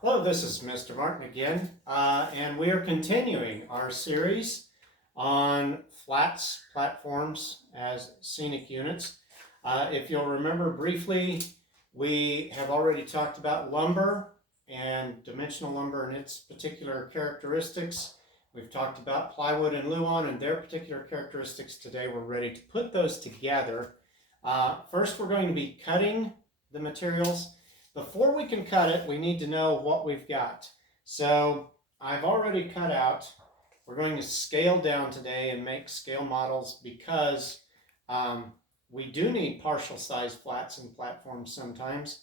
Hello, this is Mr. Martin again, and we are continuing our series on flats, platforms as scenic units. If you'll remember briefly, we have already talked about lumber and dimensional lumber and its particular characteristics. We've talked about plywood and Luan and their particular characteristics. Today we're ready to put those together. First, we're going to be cutting the materials. Before we can cut it, we need to know what we've got. So I've already cut out. We're going to scale down today and make scale models because we do need partial size flats and platforms sometimes.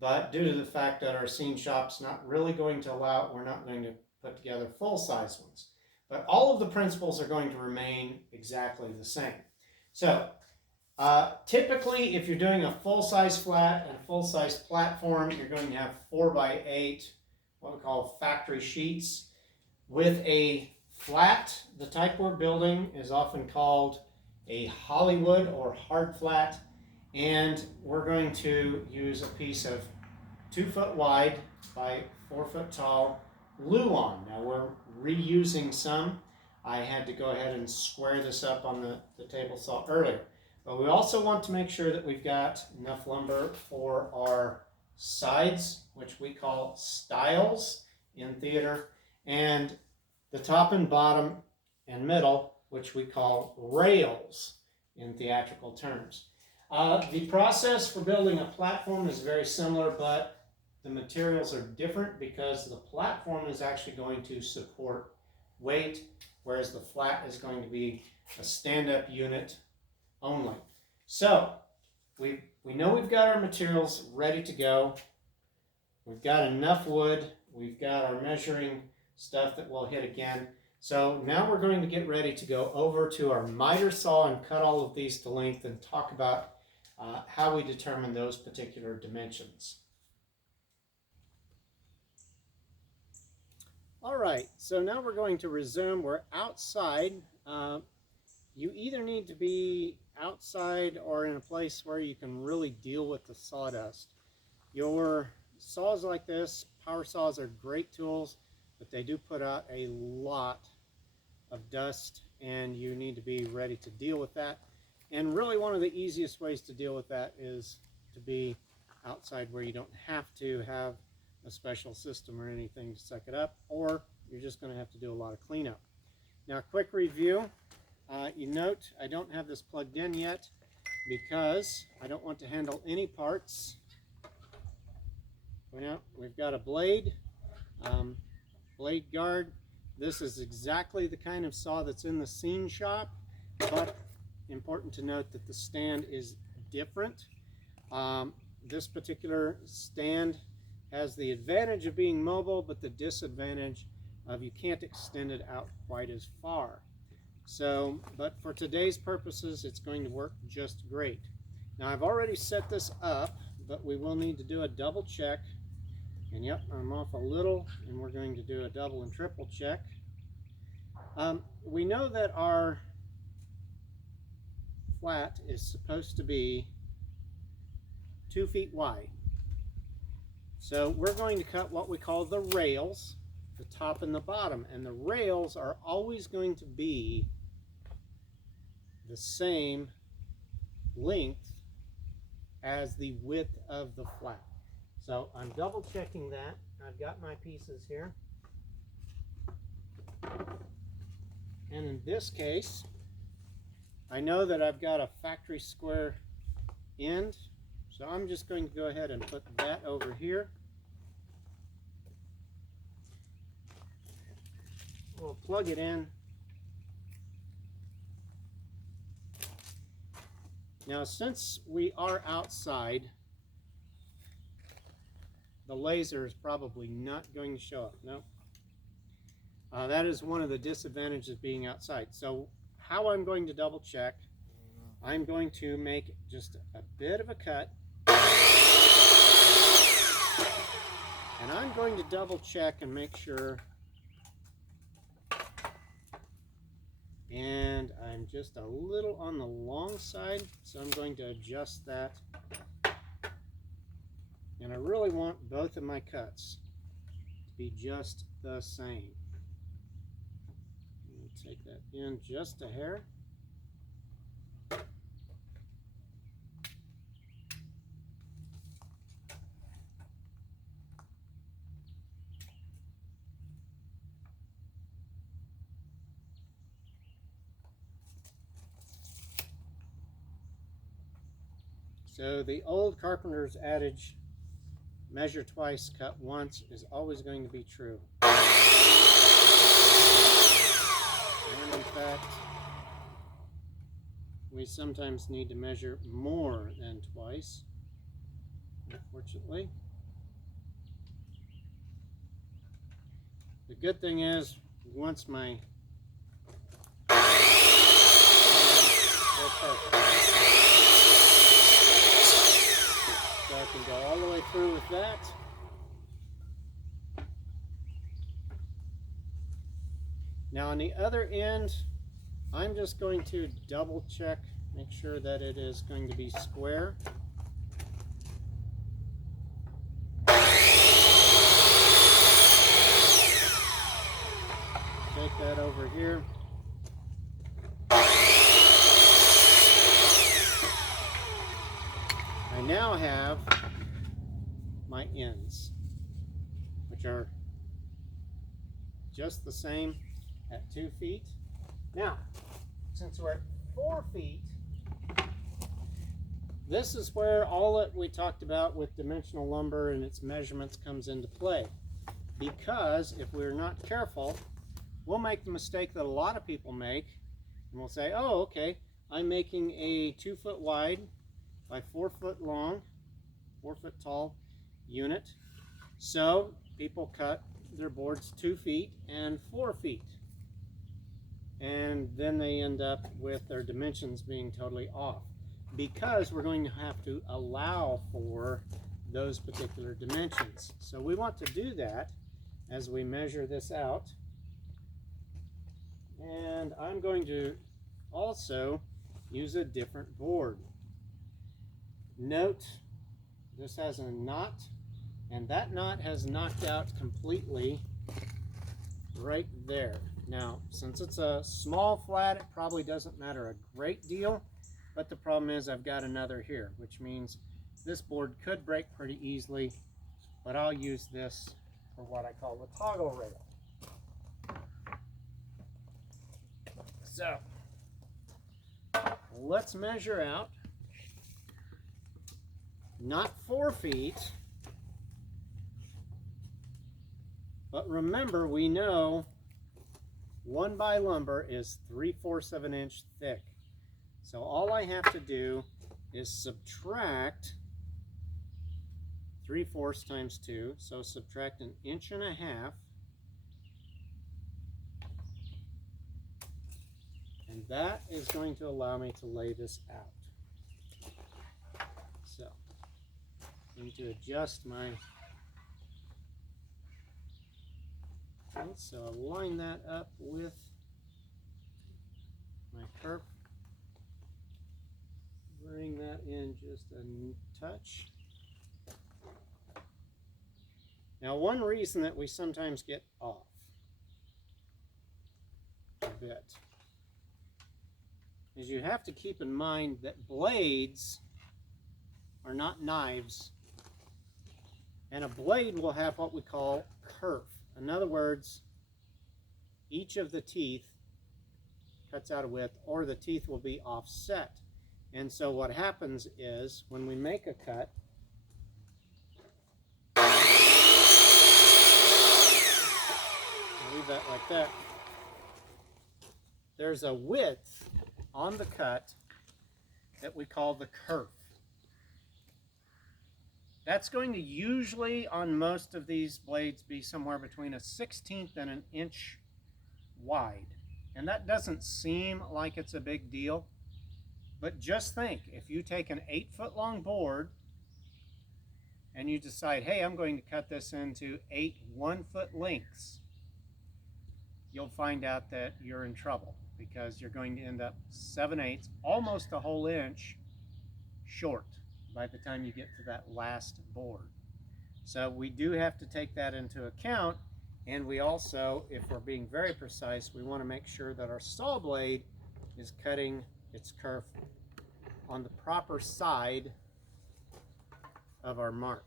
But due to the fact that our scene shop's not really going to allow it, we're not going to put together full size ones. But all of the principles are going to remain exactly the same. So typically, if you're doing a full-size flat and a full-size platform, you're going to have 4x8, what we call factory sheets. With a flat, the type we're building is often called a Hollywood or hard flat, and we're going to use a piece of 2 foot wide by 4 foot tall Luan. Now we're reusing some. I had to go ahead and square this up on the table saw earlier. But we also want to make sure that we've got enough lumber for our sides, which we call stiles in theater, and the top and bottom and middle, which we call rails in theatrical terms. The process for building a platform is very similar, but the materials are different because the platform is actually going to support weight, whereas the flat is going to be a stand-up unit only. So we know we've got our materials ready to go. We've got enough wood. We've got our measuring stuff that we'll hit again. So now we're going to get ready to go over to our miter saw and cut all of these to length and talk about how we determine those particular dimensions. All right, so now we're going to resume. We're outside. You either need to be outside or in a place where you can really deal with the sawdust. Your saws like this, power saws, are great tools, but they do put out a lot of dust, and you need to be ready to deal with that. And really one of the easiest ways to deal with that is to be outside where you don't have to have a special system or anything to suck it up, or you're just going to have to do a lot of cleanup. Now, quick review. You note I don't have this plugged in yet because I don't want to handle any parts. Now we've got a blade, blade guard. This is exactly the kind of saw that's in the scene shop, but important to note that the stand is different. This particular stand has the advantage of being mobile, but the disadvantage of you can't extend it out quite as far. So, but for today's purposes, it's going to work just great. Now, I've already set this up, but we will need to do a double check. And yep, I'm off a little, and we're going to do a double and triple check. We know that our flat is supposed to be 2 feet wide. So we're going to cut what we call the rails, the top and the bottom, and the rails are always going to be the same length as the width of the flat. So I'm double checking that. I've got my pieces here. And in this case, I know that I've got a factory square end, so I'm just going to go ahead and put that over here. We'll plug it in. Now, since we are outside, the laser is probably not going to show up. No. That is one of the disadvantages of being outside. So how I'm going to double check, I'm going to make just a bit of a cut. And I'm going to double check and make sure. And I'm just a little on the long side, so I'm going to adjust that. And I really want both of my cuts to be just the same. Take that in just a hair. So the old carpenter's adage, measure twice, cut once, is always going to be true. And in fact, we sometimes need to measure more than twice, unfortunately. The good thing is, once my so I can go all the way through with that. Now on the other end, I'm just going to double check, make sure that it is going to be square. Take that over here. I now have my ends, which are just the same at 2 feet. Now, since we're at 4 feet, this is where all that we talked about with dimensional lumber and its measurements comes into play. Because if we're not careful, we'll make the mistake that a lot of people make, and we'll say, oh, okay, I'm making a 2 foot wide by 4 foot long, 4 foot tall unit. So people cut their boards 2 feet and 4 feet. And then they end up with their dimensions being totally off, because we're going to have to allow for those particular dimensions. So we want to do that as we measure this out. And I'm going to also use a different board. Note, this has a knot, and that knot has knocked out completely right there. Now, since it's a small flat, it probably doesn't matter a great deal, but the problem is I've got another here, which means this board could break pretty easily, but I'll use this for what I call the toggle rail. So, let's measure out, not 4 feet, but remember, we know 1 by lumber is 3/4 of an inch thick. So all I have to do is subtract 3/4 times 2, so subtract 1.5 inches, and that is going to allow me to lay this out. So I'm going to adjust my, so I'll line that up with my curve. Bring that in just a touch. Now, one reason that we sometimes get off a bit is you have to keep in mind that blades are not knives, and a blade will have what we call kerf. In other words, each of the teeth cuts out a width, or the teeth will be offset. And so what happens is, when we make a cut, I'll leave that like that, there's a width on the cut that we call the kerf. That's going to usually, on most of these blades, be somewhere between 1/16 and 1 inch wide. And that doesn't seem like it's a big deal, but just think, if you take an 8 foot long board and you decide, hey, I'm going to cut this into 8 1 foot lengths, you'll find out that you're in trouble, because you're going to end up 7/8, almost a whole inch short by the time you get to that last board. So we do have to take that into account. And we also, if we're being very precise, we want to make sure that our saw blade is cutting its kerf on the proper side of our mark.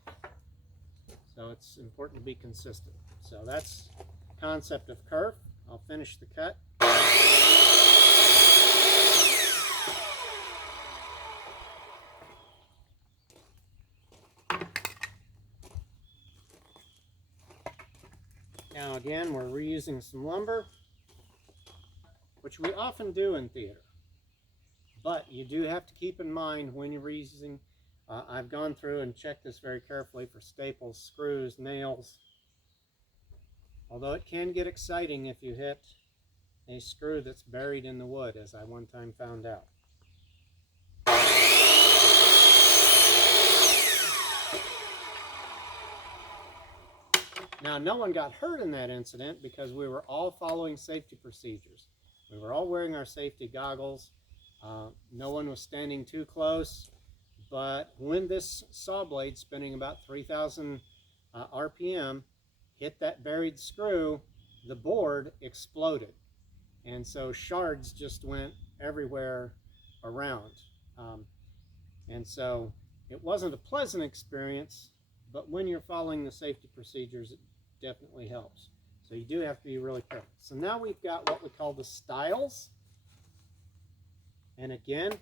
So it's important to be consistent. So that's the concept of kerf. I'll finish the cut. Now again, we're reusing some lumber, which we often do in theater. But you do have to keep in mind when you're reusing, I've gone through and checked this very carefully for staples, screws, nails. Although it can get exciting if you hit a screw that's buried in the wood, as I one time found out. Now, no one got hurt in that incident because we were all following safety procedures. We were all wearing our safety goggles. No one was standing too close. But when this saw blade, spinning about 3,000 RPM, hit that buried screw, the board exploded. And so shards just went everywhere around. And so it wasn't a pleasant experience, but when you're following the safety procedures, it definitely helps. So you do have to be really careful. So now we've got what we call the stiles. And again,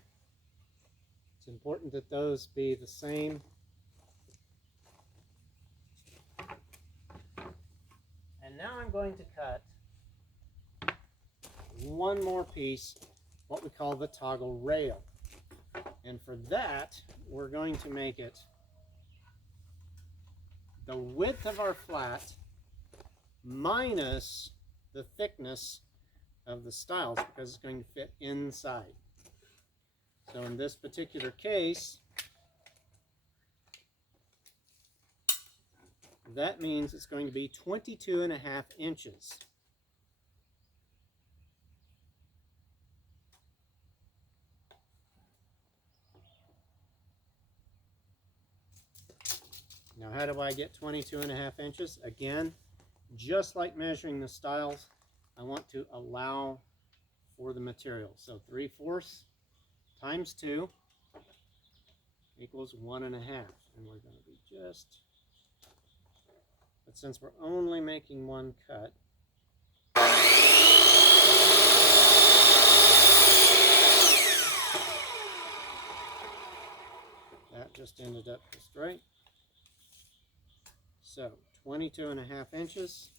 it's important that those be the same. And now I'm going to cut one more piece, what we call the toggle rail. And for that, we're going to make it the width of our flat minus the thickness of the stiles, because it's going to fit inside. So in this particular case, that means it's going to be 22.5 inches. Now, how do I get 22.5 inches? Again, just like measuring the stiles, I want to allow for the material. So 3/4 times 2 equals 1.5. And we're going to be just, but since we're only making one cut, that just ended up just right. So 22.5 inches.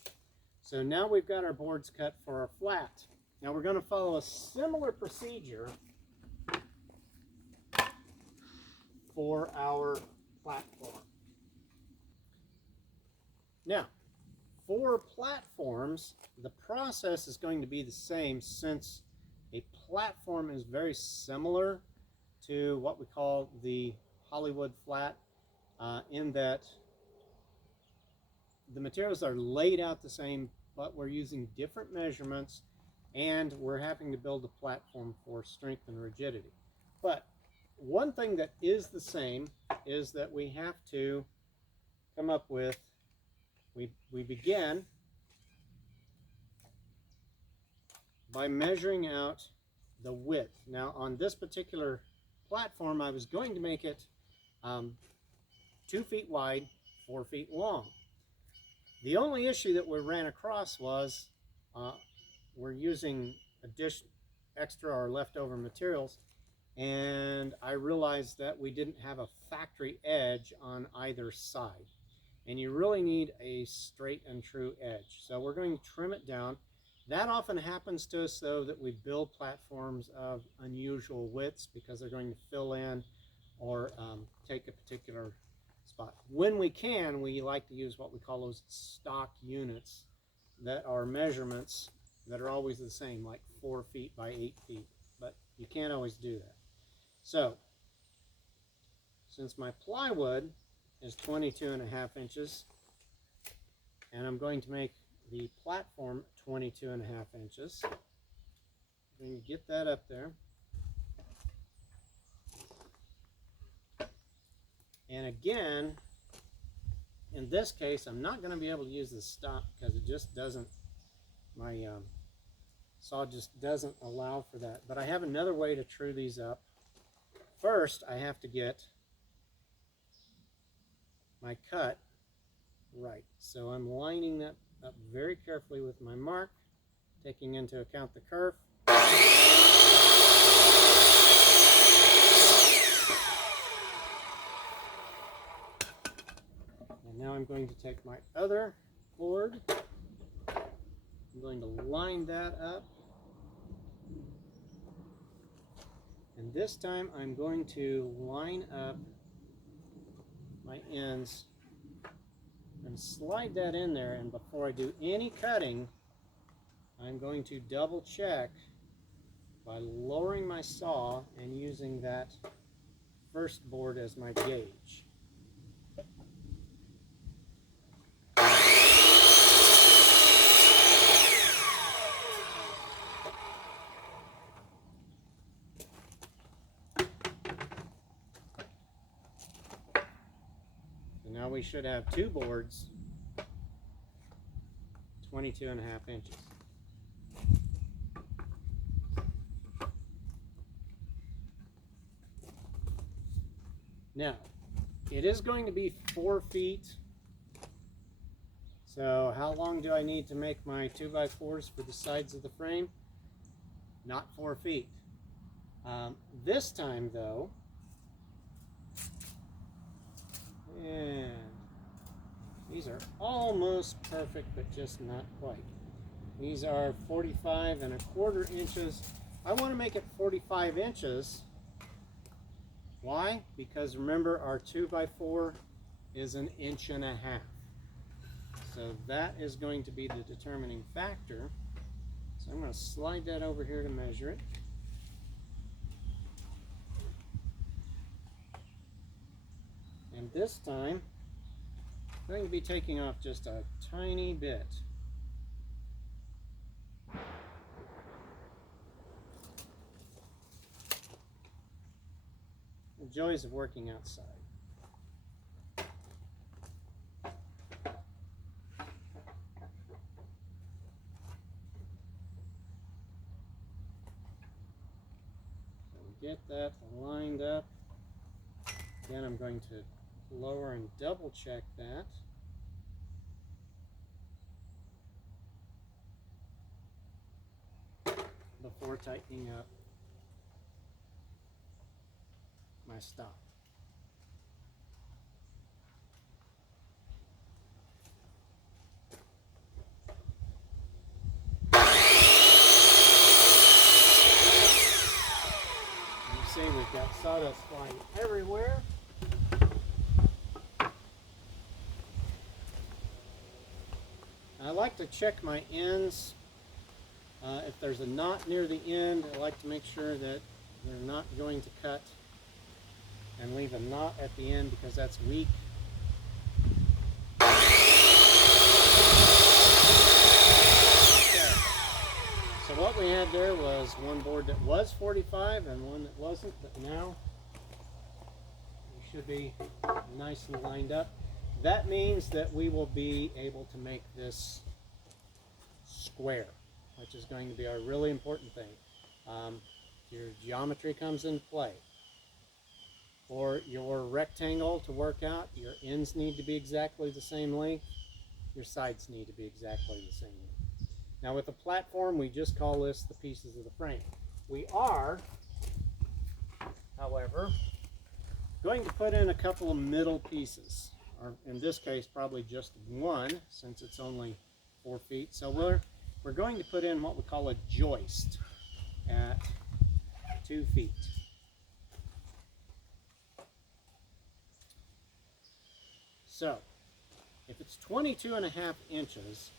So now we've got our boards cut for our flat. Now we're going to follow a similar procedure for our platform. Now, for platforms, the process is going to be the same, since a platform is very similar to what we call the Hollywood flat, in that the materials are laid out the same, but we're using different measurements, and we're having to build a platform for strength and rigidity. But one thing that is the same is that we have to come up with, we begin by measuring out the width. Now on this particular platform, I was going to make it 2 feet wide, 4 feet long. The only issue that we ran across was we're using extra or leftover materials, and I realized that we didn't have a factory edge on either side, and you really need a straight and true edge. So we're going to trim it down. That often happens to us, though, that we build platforms of unusual widths because they're going to fill in or take a particular spot. When we can, we like to use what we call those stock units that are measurements that are always the same, like 4 feet by 8 feet, but you can't always do that. So, since my plywood is 22.5 inches, and I'm going to make the platform 22.5 inches, I'm going to get that up there. And again, in this case, I'm not going to be able to use the stop because it just doesn't, my saw just doesn't allow for that. But I have another way to true these up. First, I have to get my cut right. So I'm lining that up very carefully with my mark, taking into account the curve. And now I'm going to take my other board. I'm going to line that up. And this time I'm going to line up my ends and slide that in there, and before I do any cutting, I'm going to double check by lowering my saw and using that first board as my gauge. So now we should have two boards, 22.5 inches. Now, it is going to be 4 feet. So how long do I need to make my 2x4s for the sides of the frame? Not 4 feet. This time though, and these are almost perfect, but just not quite. These are 45.25 inches. I want to make it 45 inches. Why? Because remember, our 2x4 is 1.5 inches. So that is going to be the determining factor. So I'm going to slide that over here to measure it. And this time, I'm going to be taking off just a tiny bit. The joys of working outside. So we get that lined up. Then I'm going to lower and double check that. Before tightening up my stop. You see we've got sawdust flying everywhere. I like to check my ends. If there's a knot near the end, I like to make sure that they're not going to cut and leave a knot at the end because that's weak. Okay. So what we had there was one board that was 45 and one that wasn't, but now we should be nice and lined up. That means that we will be able to make this square, which is going to be our really important thing. Your geometry comes into play. For your rectangle to work out, your ends need to be exactly the same length. Your sides need to be exactly the same length. Now with a platform, we just call this the pieces of the frame. We are, however, going to put in a couple of middle pieces. Or in this case, probably just one, since it's only 4 feet. So we're going to put in what we call a joist at 2 feet. So, if it's 22.5 inches,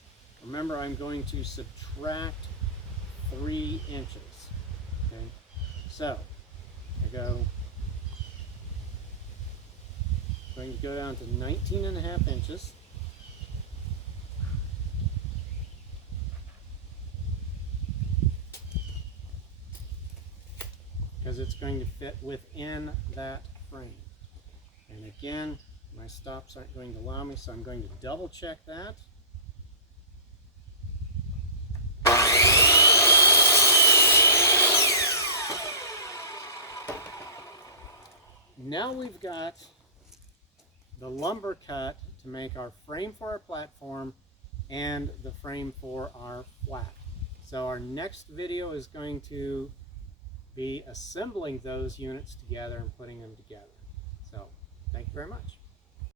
remember I'm going to subtract 3 inches. Okay? So, I'm going to go down to 19.5 inches. Because it's going to fit within that frame. And again, My stops aren't going to allow me, so I'm going to double check that. Now we've got the lumber cut to make our frame for our platform and the frame for our flat. So our next video is going to be assembling those units together and putting them together. So thank you very much.